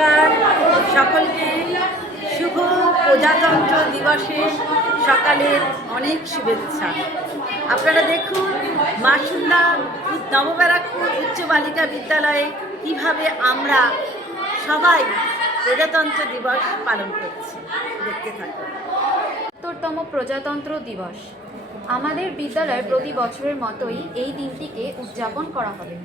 নমস্কার সকলকে। শুভ প্রজাতন্ত্র দিবসের সকালের অনেক শুভেচ্ছা। আপনারা দেখুন মাসুল্লা নবব্যারাকপুর উচ্চ বালিকা বিদ্যালয়ে কিভাবে আমরা সবাই প্রজাতন্ত্র দিবস পালন করছি, দেখতে থাকুন। ৭০তম প্রজাতন্ত্র দিবস আমাদের বিদ্যালয়ে প্রতি বছরের মতোই এই দিনটিকে উদযাপন করা হবে।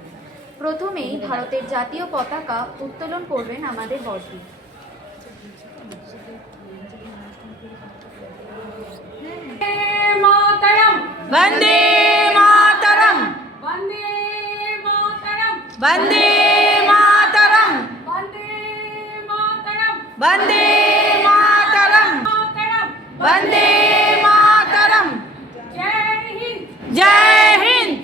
প্রথমেই ভারতের জাতীয় পতাকা উত্তোলন করবেন আমাদের বড়দি। বন্দে মাতরম, বন্দে মাতরম, বন্দে মাতরম, বন্দে মাতরম, বন্দে মাতরম। জয় হিন্দ, জয় হিন্দ,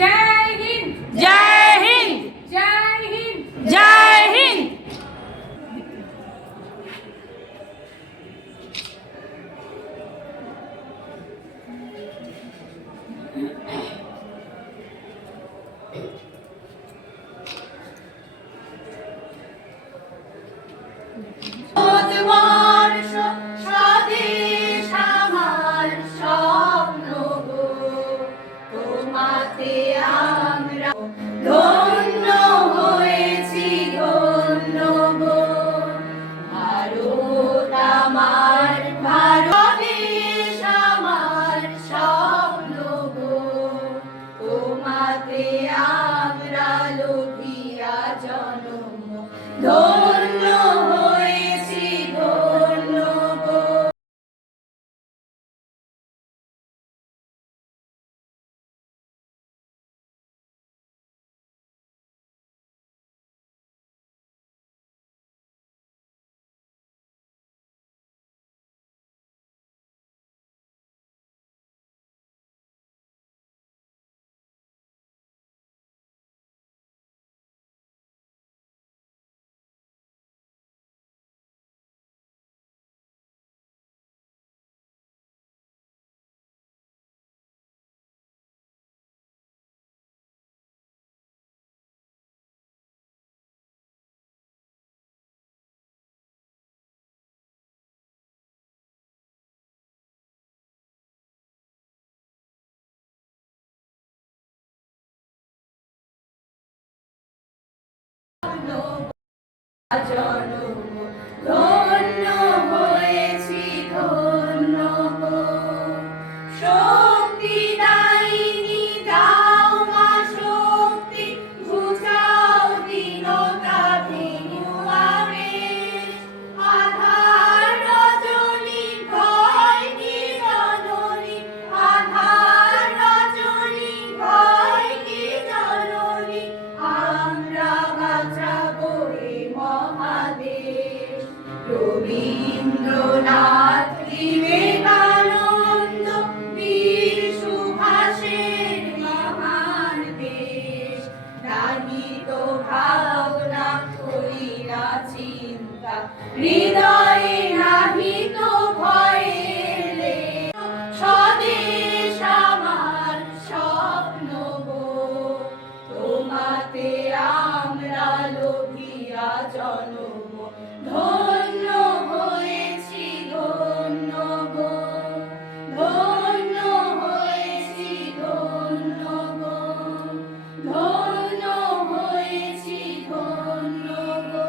জয় হিন্দ, জয় হিন্দ, জয় হিন্দ, জয় হিন্দ। স্বদেশ আমার স্বপ্ন গো, তোমাতে আমরা ধন্য হয়েছি, ধন্য গো। ভারত আমার, ভারতেশ আমার স্বপ্ন গো, তোমাতে আমরা লোভিয়া জন্ম ধন্য হয়েছি, ধন্য গো। ধন্য হয়েছি, ধন্য গো। শক্তি দায়িনী দাও মা শক্তি, ঘুচাও দীনতা দিনু আবেশ। আধার রজনী ভয় কি জননী, আধার রজনী ভয় কি জননী। আমরা বাঁচাবো এ মহাদেশ। রবীন্দ্রনাথ, বিবেকানন্দ, বীর সুভাষের মহান দেশ। নাহিত ভাবনা, করিনা চিন্তা, হৃদয়ে নাহিত ভয়ের লেশ। স্বদেশ আমার স্বপ্ন গো, তোমাতে আমরা লোভিয়া জন্ম ধন্য হয়েছি, ধন্য গো। ধন্য হয়েছি, ধন্য গো। ধন্য হয়েছি, ধন্য গো।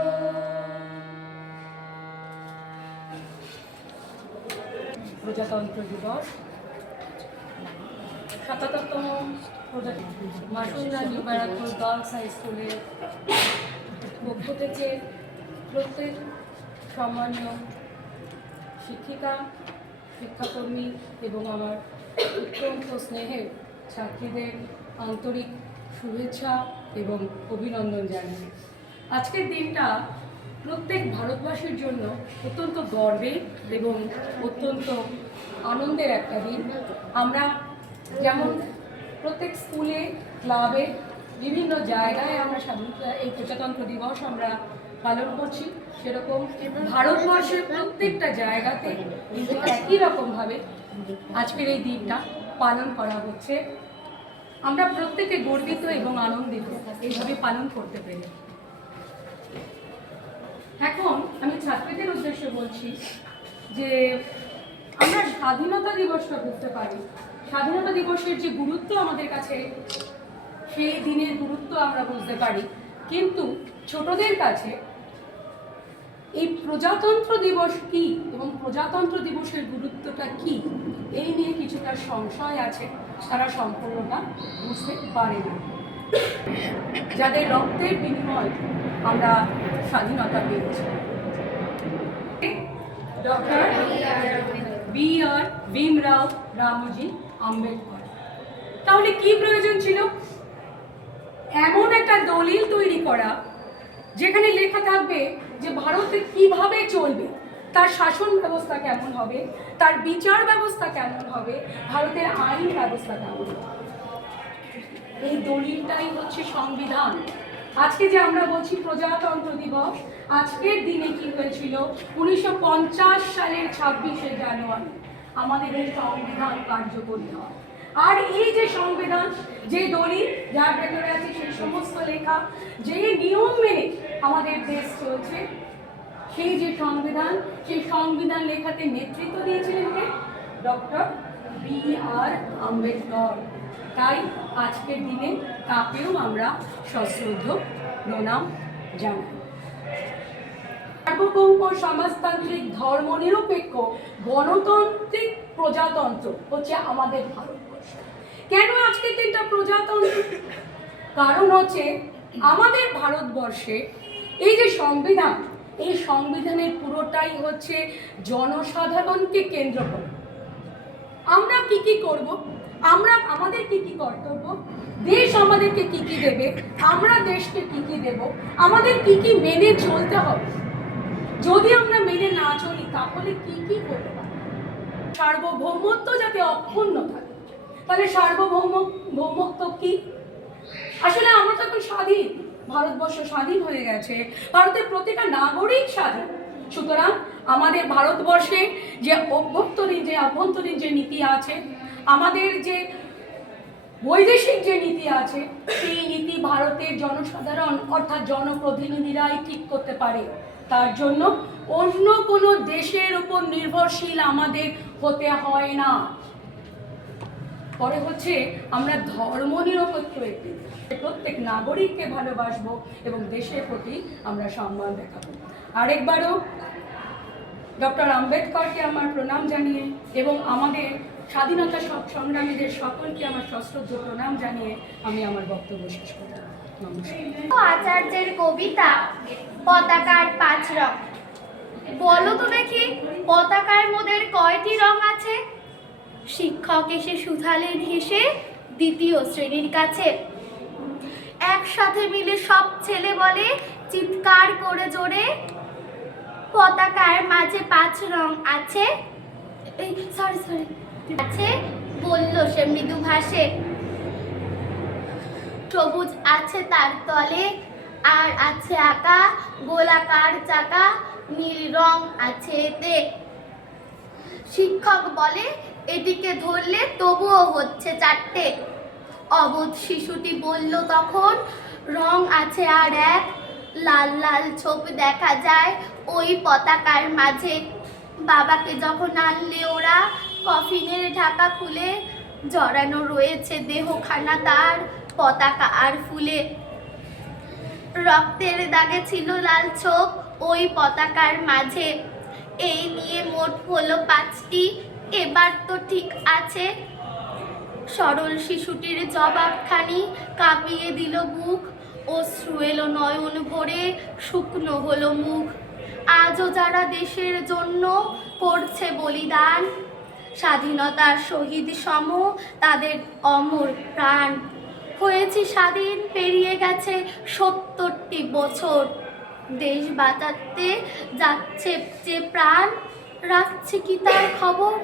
প্রজাতন্ত্র দিবস ৭৭তম মাসুল্লা নবব্যারাকপুর গার্লস হাই স্কুলের পক্ষ থেকে প্রত্যেক সম্মানীয় শিক্ষিকা, শিক্ষাকর্মী এবং আমার অত্যন্ত স্নেহের ছাত্রীদের আন্তরিক শুভেচ্ছা এবং অভিনন্দন জানাই। আজকের দিনটা প্রত্যেক ভারতবাসীর জন্য অত্যন্ত গর্বের এবং অত্যন্ত আনন্দের একটা দিন। আমরা যেমন প্রত্যেক স্কুলে, ক্লাবে, বিভিন্ন জায়গায় আমরা এই প্রজাতন্ত্র দিবস আমরা পালন করছি, সেরকম ভারতবর্ষের প্রত্যেকটা জায়গাতে কিন্তু একই রকমভাবে আজকের এই দিনটা পালন করা হচ্ছে। আমরা প্রত্যেকে গর্বিত এবং আনন্দিত এইভাবে পালন করতে পেরে। উদ্দেশ্যে বলছি যে আমরা স্বাধীনতা দিবসটা বুঝতে পারি। স্বাধীনতা দিবসের যে গুরুত্ব আমাদের কাছে, সেই দিনের গুরুত্ব আমরা বুঝতে পারি, কিন্তু ছোটদের কাছে এই প্রজাতন্ত্র দিবস কি এবং প্রজাতন্ত্র দিবসের গুরুত্বটা কি এই নিয়ে কিছুটা সংশয় আছে, তারা সম্পূর্ণটা বুঝতে পারে না। যাদের রক্তের বিনিময় আমরা স্বাধীনতা পেয়েছি, ডক্টর বি.আর. ভীমরাও রামজি আম্বেদকর। তাহলে কি প্রয়োজন ছিল এমন একটা দলিল তৈরি করা যেখানে লেখা থাকবে যে ভারতে কিভাবে চলবে, তার শাসন ব্যবস্থা কেমন হবে, তার বিচার ব্যবস্থা কেমন হবে, ভারতের আইন ব্যবস্থা কেমন হবে। এই দলিলটাই হচ্ছে সংবিধান। আজকে যে আমরা বলছি প্রজাতন্ত্র দিবস, আজকের দিনে কি হয়েছিল, 1950 সালের 26শে জানুয়ারি আমাদের এই সংবিধান কার্যকরী হয়। আর এই যে সংবিধান, যে দলিল যার ভেতরে আছে সেই সমস্ত লেখা, যে নিয়ম মেনে আমাদের দেশ চলছে, সেই যে সংবিধান, সেই সংবিধান লেখাতে নেতৃত্ব দিয়েছিলেন কে? Doctor B.R.. আম্বেদকর। তাই আজকের দিনে তাকেও আমরা সশ্রদ্ধ প্রণাম জানাই। সার্বভৌম সমাজতান্ত্রিক ধর্মনিরপেক্ষ গণতান্ত্রিক প্রজাতন্ত্র হচ্ছে আমাদের ভারতবর্ষ। কেন আজকের দিনটা প্রজাতন্ত্র? কারণ হচ্ছে আমাদের ভারতবর্ষে এই যে সংবিধান, এই সংবিধানের পুরোটাই হচ্ছে জনসাধারণকে কেন্দ্র করে। আমরা কি কি করব, আমাদের কি কি কর্তব্য, দেশ আমাদেরকে কি কি দেবে, আমরা দেশকে কি কি দেব, আমাদের কি কি মেনে চলতে হবে, যদি আমরা মেনে না চলি তাহলে কি কি হতে পারে। সার্বভৌমত্ব যাতে অক্ষুণ্ণ থাকে, তাহলে সার্বভৌমত্ব কি? আসলে আমরা তো এখন স্বাধীন, ভারতবর্ষ স্বাধীন হয়ে গেছে, ভারতের প্রতিটা নাগরিক স্বাধীন। সুতরাং আমাদের ভারতবর্ষে যে অভ্যন্তরীণ যে নীতি আছে, আমাদের যে বৈদেশিক যে নীতি আছে, সেই নীতি ভারতের জনসাধারণ অর্থাৎ জনপ্রতিনিধিরাই ঠিক করতে পারে। তার জন্য অন্য কোনো দেশের উপর নির্ভরশীল আমাদের হতে হয় না। পরে হচ্ছে আমরা ধর্মনিরপেক্ষ একটি দেশ, প্রত্যেক নাগরিককে ভালোবাসবো এবং দেশের প্রতি আমরা সম্মান দেখাবো। আরেকবারও ডক্টর আম্বেদকরকে আমার প্রণাম জানিয়ে এবং আমাদের স্বাধীনতা সংগ্রামীদের সকলকে আমার সশ্রদ্ধ প্রণাম জানিয়ে আমি আমার বক্তব্য শেষ করব। নমস্কার। আচার্যের কবিতা পতাকার 5 রং। বলো তো দেখি, পতাকার মধ্যে কয়টি রং আছে? শিক্ষক এসে শুধালেন হেসে দ্বিতীয় শ্রেণীর কাছে। একসাথে মিলে সব ছেলে বলে চিৎকার করে জোরে, পতাকার মাঝে 5 রং আছে। আছে, বলল সে মৃদু ভাষে। সবুজ আছে তার তলে, আর আছে আঁকা গোলাকার চাকা, নীল রং আছে এতে। শিক্ষক বলে এদিকে ধরলে তবুও হচ্ছে 4টে। অবোধ শিশুটি বলল তখন, রং আছে আর এক, লাল লাল ছোপ দেখা যায় ওই পতাকার মাঝে। বাবাকে যখন আনলে ওরা, কফিনের ঢাকা খুলে, জড়ানো রয়েছে দেহখানা তার পতাকা আর ফুলে। রক্তের দাগে ছিল লাল ছোপ ওই পতাকার মাঝে। এই নিয়ে মোট হলো 5টি, এবার তো ঠিক আছে। সরল শিশুটির জবাবখানি কাঁপিয়ে দিল বুক, অশ্রু এলো নয়ন ভরে, শুকনো হলো মুখ। আজও যারা দেশের জন্য করছে বলিদান, স্বাধীনতার শহীদ সম তাদের অমর প্রাণ। হয়েছে স্বাধীন, পেরিয়ে গেছে 70টি বছর, দেশ বাঁচাতে যাচ্ছে যে প্রাণ, রাখছে কি তার খবর?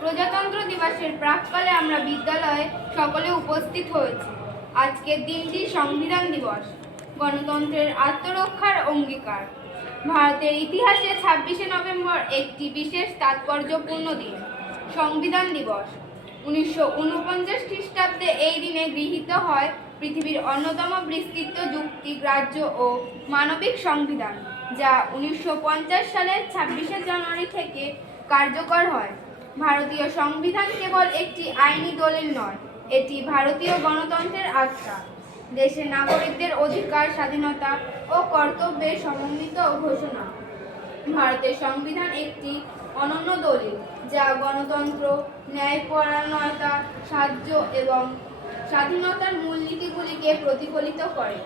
প্রজাতন্ত্র দিবসের প্রাক্কালে আমরা বিদ্যালয়ে সকলে উপস্থিত হয়েছি। আজকের দিনটি সংবিধান দিবস, গণতন্ত্রের আত্মরক্ষার অঙ্গীকার। ভারতের ইতিহাসে 26শে নভেম্বর একটি বিশেষ তাৎপর্যপূর্ণ দিন, সংবিধান দিবস। 1949 খ্রিস্টাব্দে এই দিনে গৃহীত হয় পৃথিবীর অন্যতম বিস্তৃত যুক্তিগ্রাহ্য ও মানবিক সংবিধান। যা 1950 সালের 26শে জানুয়ারি থেকে কার্যকর হয়। ভারতীয় সংবিধান কেবল একটি আইনি দলিল নয়, এটি ভারতীয় গণতন্ত্রের আত্মা, দেশের নাগরিকদের অধিকার, স্বাধীনতা ও কর্তব্যের সমন্বিত ঘোষণা। ভারতের সংবিধান একটি অনন্য দলিল যা গণতন্ত্র, ন্যায়পরায়ণতা, সাহায্য এবং স্বাধীনতার মূলনীতিগুলিকে প্রতিফলিত করে।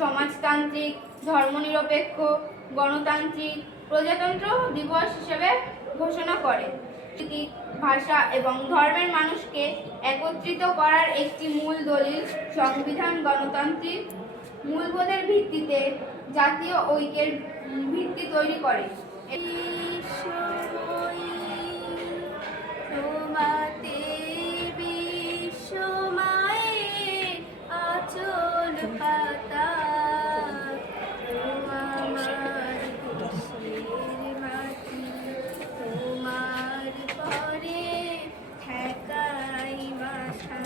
সমাজতান্ত্রিক, ধর্মনিরপেক্ষ, গণতান্ত্রিক, প্রজাতন্ত্র দিবস হিসেবে ঘোষণা করে। ভাষা এবং ধর্মের মানুষকে একত্রিত করার একটি মূল দলিল। সংবিধান গণতান্ত্রিক মূল্যবোধের ভিত্তিতে জাতীয় ঐক্যের ভিত্তি তৈরি করে। তোমাতে বিশ্বমায়ের আঁচল পাতা, আমার দেশের মাটি তোমার পরে ঠেকাই বাসা।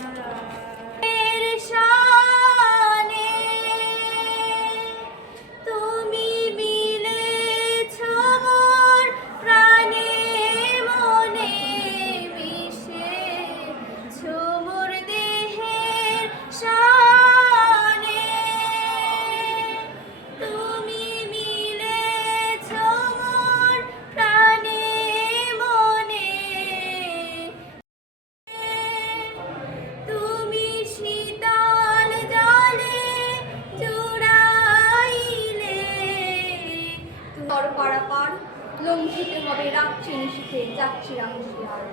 এর শানে তুমি মিলেছ মোর প্রাণে মনে, মিশেছ মোর দেহের শানে। তুমি মিলেছ মোর প্রাণে মনে, তুমি শীতল জলে জুড়াইলে। তর পারাপার লঙ্ঘিতে হবে রাত্রি নিশীথে, যাচ্ছি রামশিয়ার।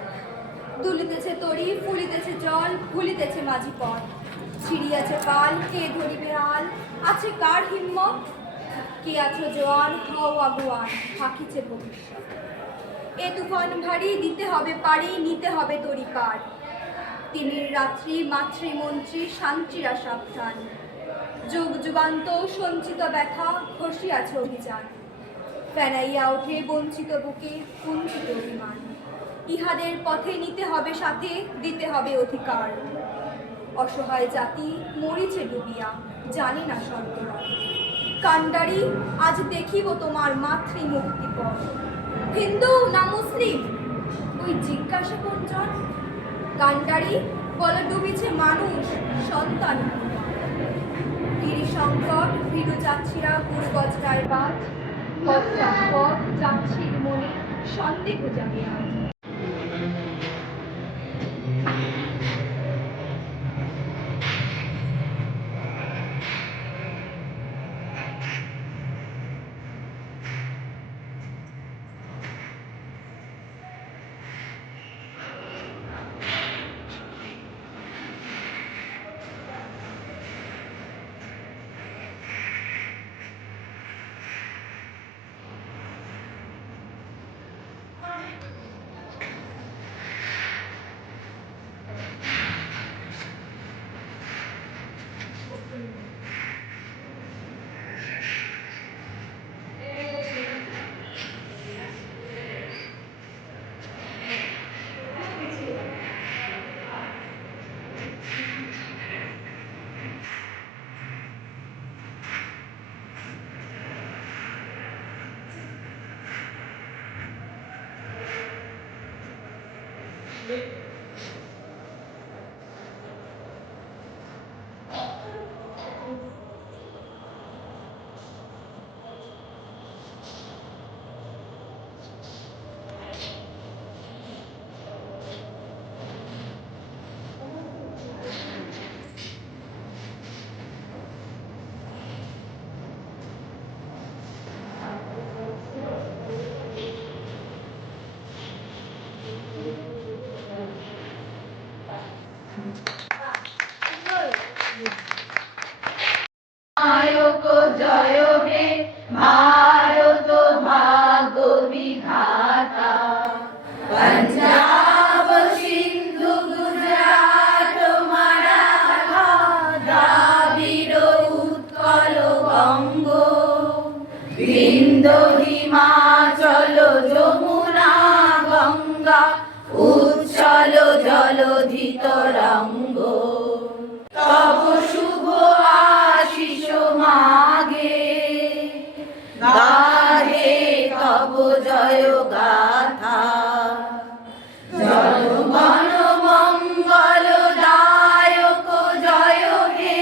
দুলিতেছে তরি, ফুলিতেছে জল, ভুলিতেছে মাঝি পথ। ছিড়িয়াছে পাল, কে ধরিবে হাল, আছে কার হিম্মত? কে আছো জোয়ান, হও আগুয়ান, থাকিছে ভবিষ্যৎ। এ তুফান ভারী, দিতে হবে পারি, নিতে হবে তরি পার। তিমির রাত্রি, মাতৃমন্ত্রী, শান্তিরা সাবধান। যুগ যুগান্ত সঞ্চিত ব্যথা, খসিয়াছে অভিযান। ফেনাইয়া ওঠে বঞ্চিত বুকে কুঞ্চিত অভিমান। ইহাদের পথে নিতে হবে সাথে, দিতে হবে অধিকার। অসহায় জাতি মরিছে ডুবিয়া, জানি না সন্তরণ। কান্ডারি, আজ দেখিব তোমার মাতৃ মুক্তিপথ। হিন্দু না মুসলিম, ওই জিজ্ঞাসা কোনজন? কান্ডারি, বলে ডুবিছে মানুষ, সন্তান। গিরি সংকট, ভীরু যাচ্ছিরা গুরু বজ্রায় বাজ। পথ যাচ্ছির মনে সন্দেহ জাগে আজ। নায়ক জয় হে ভারত ভাগ্য বিধাতা। পঞ্জাব সিন্ধু গুজরাট মারাঠা, দ্রাবিড় উৎকল বঙ্গ, বিন্ধ্য হিমাচল যমুনা গঙ্গা, উচ্ছল জলধি তরঙ্গ। তব শুভ আশিস মাগে গাহে তব জয় গাথা। জনগণ মঙ্গল দায়ক জয় হে